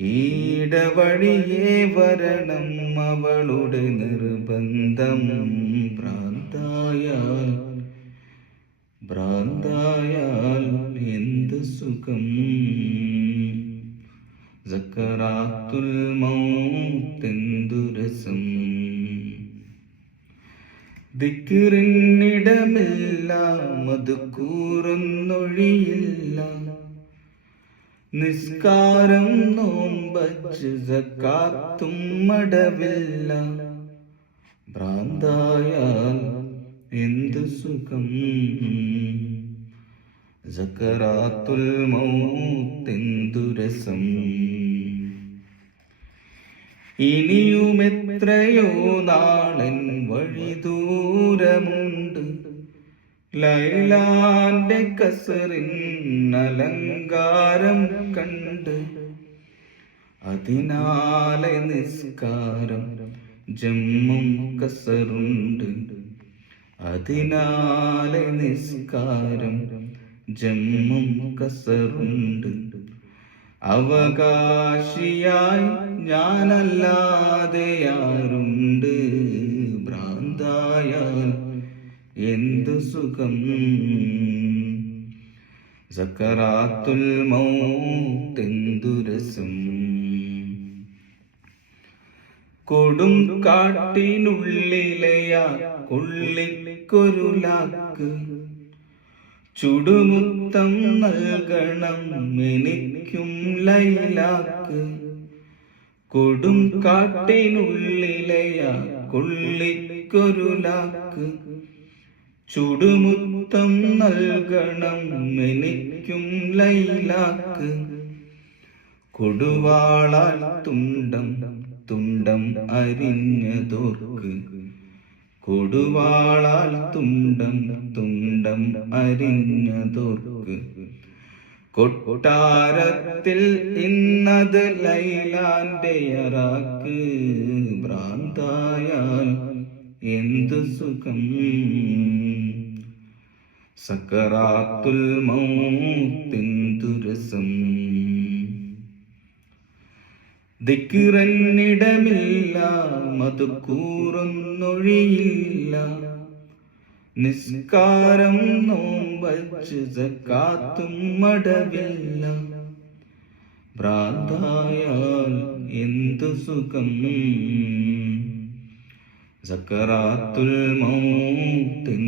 ഈടവഴിയേ വരണം അവളുടെ നിർബന്ധം. ഭ്രാന്തായാൽ ഭ്രാന്തായാൽ എന്ത് സുഖം? സക്കറാത്തുൽ മൗത്തെന്തു രസം? ദിക്കിറിനിടമില്ല മത് കൂറുന്നൊഴിയില്ല നിസ്കാരം നോമ്പച്ച് സക്കാത്തും മടവില്ല. ഭ്രാന്തായാൽ എന്ത് സുഖം? സക്കറാത്തുൽ മൗത്തെന്തു രസം. ഇനിയുമെത്രയോ നാളൻ വഴി ദൂരമുണ്ട് ലൈലാന്റെ കസറിൻ അലങ്കാരം കണ്ട് അതിനാലെ നിസ്കാരം ജമ്മും കസറുണ്ട്. അതിനാലെ നിസ്കാരം ജമ്മും കസറുണ്ട്. അവകാശിയായി ഞാനല്ലാതെ ആരുണ്ട് എന്തു സുഖം? സക്കറാത്തുൽ മൗത്തെന്തുരസം കൊടും കാട്ടിനുള്ളിലെയാ കൊള്ളിക്കൊരുലാക്ക്. ചുടുമുത്തം നൽകണം എനിക്കും ലൈലാക്ക്. കൊടും കാട്ടിനുള്ളിലെയാ കൊള്ളിക്കൊരുലാക്ക്. ചുടുമുത്തം നൽകണം എനിക്കും ലൈലാക്ക്. കൊടുവാളാൽ തുണ്ടം തുണ്ടം അരിഞ്ഞതോർക്ക്. കൊടുവാളാൽ തുണ്ടം തുണ്ടം അരിഞ്ഞതോർക്ക്. കൊട്ടാരത്തിൽ ഇന്നത് ലൈലാന്റെ അറാക്ക്. ഭ്രാന്തായാൽ എന്തു സുഖം? സക്കറാത്തുൽ മൗത്തെന്തു ദിക്റന്നിടമില്ല ദിക്കിറന്നിടമില്ല മതുക്കൂറൊന്നൊഴിയില്ല നിസ്കാരം നോമ്പച്ച് സക്കാത്തും മടവില്ല. ഭ്രാന്തായാൽ എന്തു സുഖം? സക്കറാത്തുൽ മൗത്തെന്തു